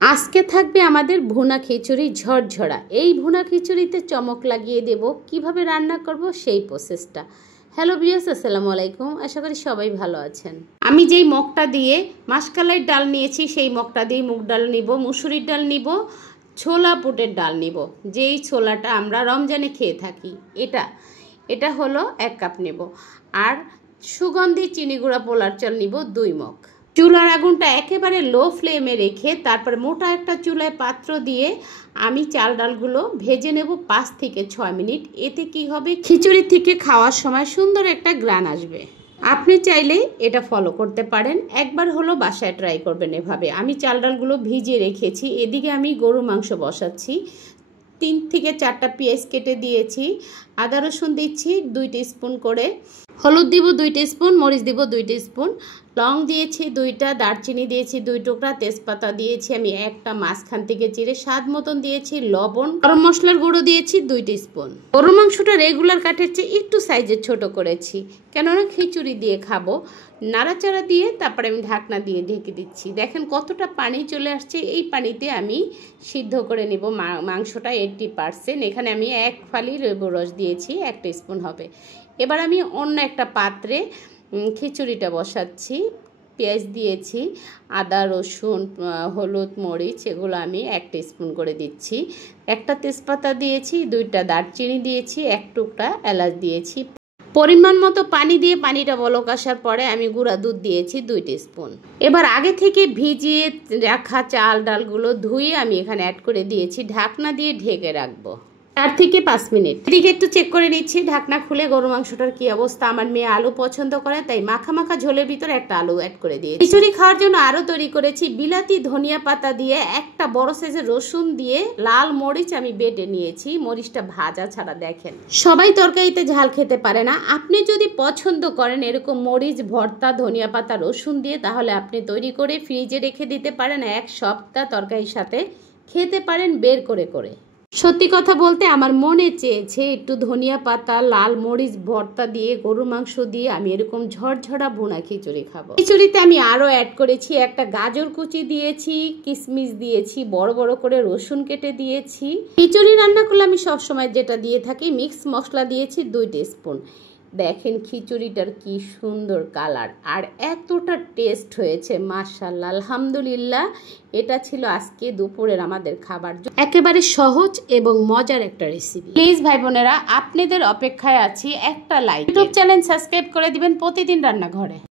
আজকে থাকবে আমাদের ভুনা খিচুড়ি ঝরঝরা। এই ভুনা খিচুড়িতে চমক লাগিয়ে দেব কিভাবে রান্না করব সেই প্রসেসটা। হ্যালো ভিউয়ার্স, আসসালামু আলাইকুম। আশা করি সবাই ভালো আছেন। আমি যেই মগটা দিয়ে মাসকালাই ডাল নিয়েছি সেই মগটা দিয়ে মুগ ডাল নিব, মুসুরির ডাল নিব, ছোলা বুটের ডাল নিব। যেই ছোলাটা আমরা রমজানে খেয়ে থাকি, এটা হলো 1 কাপ নেব। আর সুগন্ধি চিনি গুঁড়া পোলার চাল নিব 2 মগ। চুলার আগুনটা একেবারে লো ফ্লেমে রেখে তারপর মোটা একটা চুলায় পাত্র দিয়ে আমি চাল ডালগুলো ভেজে নেব 5 থেকে 6 মিনিট। এতে কি হবে, খিচুড়ি থেকে খাওয়ার সময় সুন্দর একটা গ্রান আসবে। আপনি চাইলে এটা ফলো করতে পারেন, একবার হলো বাসায় ট্রাই করবেন এভাবে। আমি চাল ডালগুলো ভিজিয়ে রেখেছি। এদিকে আমি গরু মাংস বসাচ্ছি। 3 থেকে 4টা পেঁয়াজ কেটে দিয়েছি, আদা রসুন দিচ্ছি 2 টিস্পুন করে, হলুদ দিব 2 টিস্পুন, মরিচ দিব 2 টিস্পুন, লং দিয়েছি 2টা, দারচিনি দিয়েছি 2 টুকরা, তেজপাতা দিয়েছি আমি একটা মাঝখান থেকে চিড়ে, স্বাদ মতন দিয়েছি লবণ, গরম মশলার গুঁড়ো দিয়েছি 2 টিস্পুন। গরুর মাংসটা রেগুলার কাটের চেয়ে একটু সাইজের ছোট করেছি, কেননা খিচুড়ি দিয়ে খাবো। নাড়াচাড়া দিয়ে তারপরে আমি ঢাকনা দিয়ে ঢেকে দিচ্ছি। দেখেন কতটা পানি চলে আসছে। এই পানিতে আমি সিদ্ধ করে নিব মাংসটা 80%। এখানে আমি 1 ফালি লেবুর রস দিয়েছি, 1 টিস্পুন হবে। এবার আমি অন্য একটা পাত্রে খিচুড়িটা বসাচ্ছি। পেঁয়াজ দিয়েছি, আদা রসুন হলুদ মরিচ এগুলো আমি 1 টিস্পুন করে দিচ্ছি। একটা তেজপাতা দিয়েছি, 2টা দারচিনি দিয়েছি, 1 টুকরা এলাচ দিয়েছি। পরিমাণ মতো পানি দিয়ে পানিটা বলক আসার পরে আমি গুঁড়া দুধ দিয়েছি 2 টিস্পুন। এবার আগে থেকে ভিজিয়ে রাখা চাল ডালগুলো ধুয়ে আমি এখানে অ্যাড করে দিয়েছি। ঢাকনা দিয়ে ঢেকে রাখবো 4 থেকে 5 মিনিট। এদিকে একটু চেক করে নিচ্ছি ঢাকনা খুলে গরু মাংসটার কি অবস্থা। আমার মেয়ে আলু পছন্দ করে, তাই মাখা মাখা ঝোলের ভিতরে একটা আলু অ্যাড করে দিয়েছি। খিচুড়ি খাওয়ার জন্য আরও তৈরি করেছি বিলাতি ধনিয়া পাতা দিয়ে, একটা বড় সাইজের রসুন দিয়ে, লাল মরিচ আমি বেটে নিয়েছি, মরিচটা ভাজা ছাড়া। দেখেন সবাই তরকারিতে ঝাল খেতে পারে না, আপনি যদি পছন্দ করেন এরকম মরিচ ভর্তা ধনিয়া পাতা রসুন দিয়ে, তাহলে আপনি তৈরি করে ফ্রিজে রেখে দিতে পারেন। 1 সপ্তাহ তরকারির সাথে খেতে পারেন বের করে করে। সত্যি কথা বলতে আমার মনে চেয়েছে একটু ধনিয়া পাতা লাল মরিচ ভর্তা দিয়ে গরুর মাংস দিয়ে আমি এরকম ঝরঝরা ভুনা খিচুড়ি খাবো। খিচুড়িতে আমি আরও অ্যাড করেছি একটা গাজর কুচি দিয়েছি, কিশমিশ দিয়েছি, বড় বড় করে রসুন কেটে দিয়েছি। খিচুড়ি রান্না করলে আমি সবসময় যেটা দিয়ে থাকি মিক্স মশলা দিয়েছি 2 টিস্পুন। দেখেন খিচুড়িটার কি সুন্দর কালার আর এতটা টেস্ট হয়েছে, মাশাআল্লাহ আলহামদুলিল্লাহ। এটা ছিল আজকে দুপুরের আমাদের খাবার। একেবারে সহজ এবং মজার একটা রেসিপি। প্লিজ ভাই বোনেরা, আপনাদের অপেক্ষায় আছি একটা লাইক, ইউটিউব চ্যানেল সাবস্ক্রাইব করে দিবেন প্রতিদিন রান্নাঘরে।